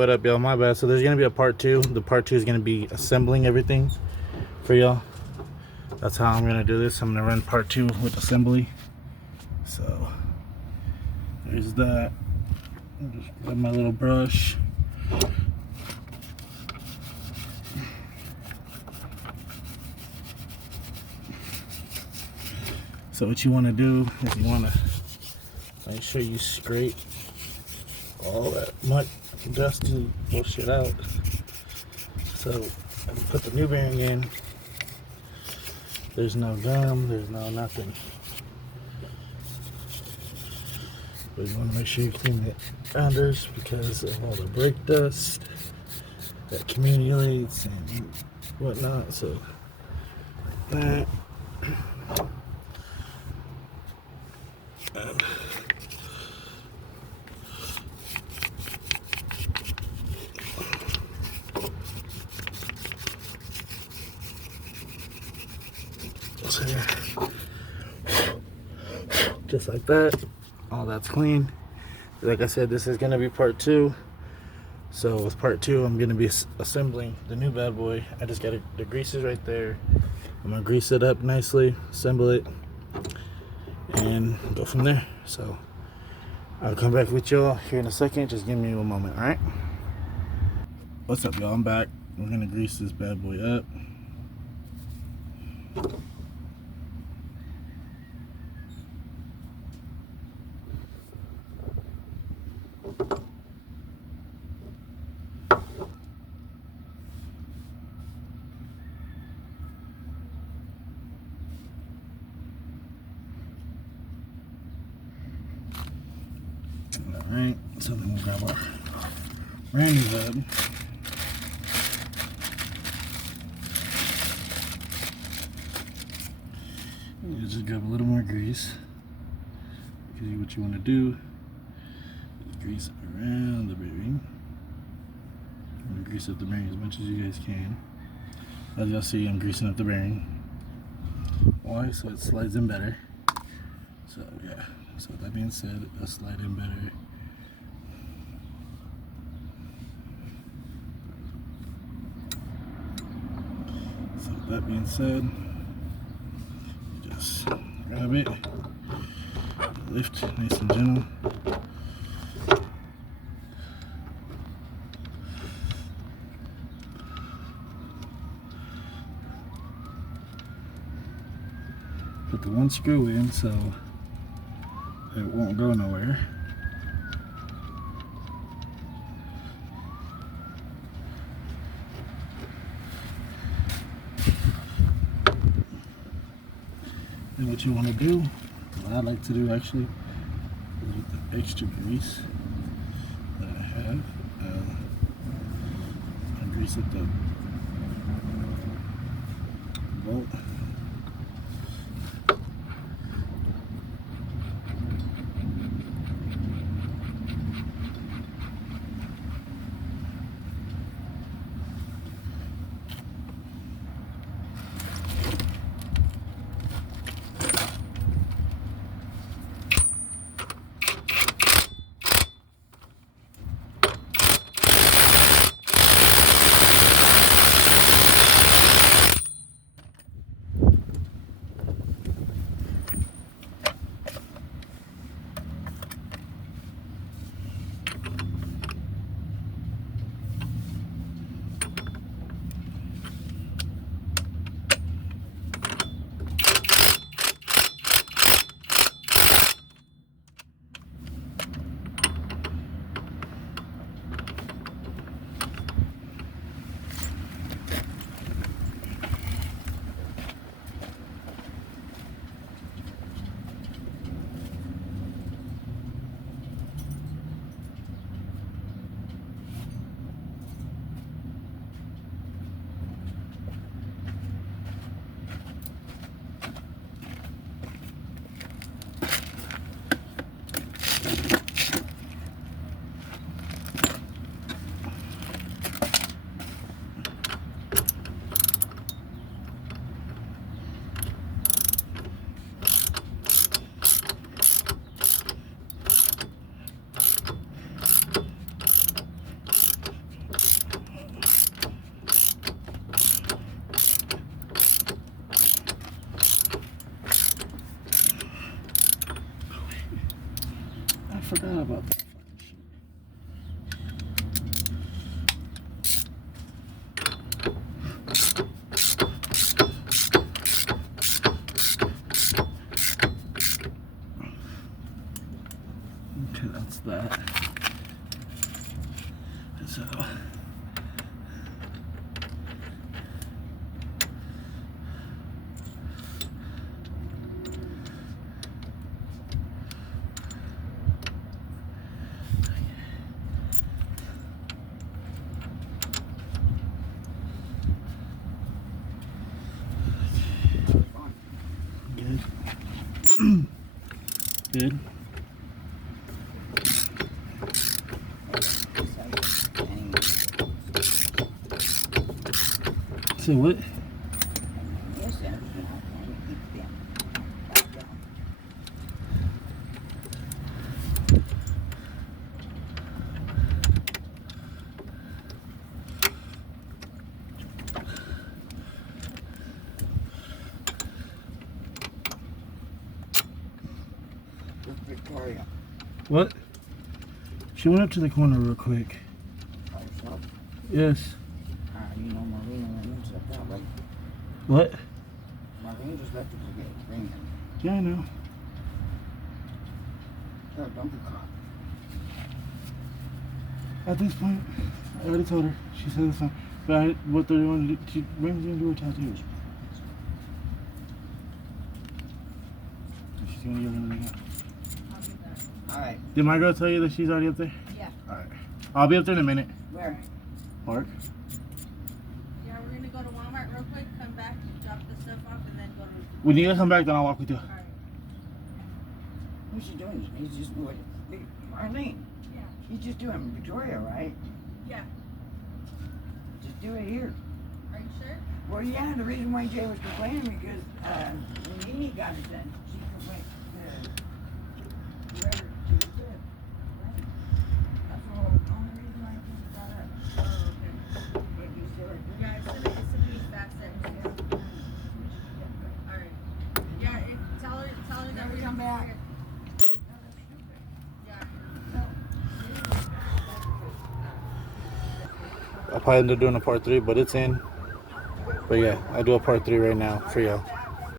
what up, y'all? My bad. So there's gonna be a part two. The part two is gonna be assembling everything for y'all. That's how I'm gonna do this. I'm gonna run part two with assembly. So there's that. Just grab my little brush. So what you want to do is you want to make sure you scrape all that muck, dusty bullshit out. So I can put the new bearing in. There's no gum, there's no nothing. But you want to make sure you clean the unders because of all the brake dust that accumulates and whatnot. So that. So yeah, just like that, all that's clean. Like I said, this is gonna be part two. So with part two, I'm gonna be assembling the new bad boy. I just got the greases right there. I'm gonna grease it up nicely, assemble it, and go from there. So I'll come back with y'all here in a second. Just give me a moment, all right? What's up, y'all? I'm back. We're gonna grease this bad boy up. Alright, so then we'll grab our brand new hub. You just grab a little more grease. Because what you want to do is grease it around the bearing. I'm going to grease up the bearing as much as you guys can. As y'all see, I'm greasing up the bearing. Why? So it slides in better. So yeah, so that being said, it'll slide in better. So that being said, just grab it, lift nice and gentle. Put the one screw in so it won't go nowhere. And what you want to do, what I like to do actually, is with the extra grease that I have, I grease up the bolt. forgot about that. Okay, that's that. So. Good. Good. So what? Victoria. What? She went up to the corner real quick. Yes. You know, Marina Lemons left that way. What? Marina just left it to get thing. Yeah, I know. Oh, don't be caught. At this point, I already told her. She said it's fine. But what they're doing, Raymond's gonna do her tattoos. She's gonna get rid of it. Alright. Did my girl tell you that she's already up there? Yeah. Alright. I'll be up there in a minute. Where? Park. Yeah, we're gonna go to Walmart real quick, come back, drop the stuff off, and then go to... When you guys come back, then I'll walk with you. Alright. Who's she doing? He's just what? Marlene. Yeah. He's just doing Victoria, right? Yeah. Just do it here. Are you sure? Well, yeah, the reason why Jay was complaining because when Nene got it done, she complained to whoever she was with. Right? That's the only reason why I think brought up. Oh, okay. But you still are Yeah, it's gonna be faster. Alright. Yeah, tell her that Never we're come back. Yeah. I'll probably end up doing a part 3, but it's in. But yeah, I'll do a part 3 right now for y'all.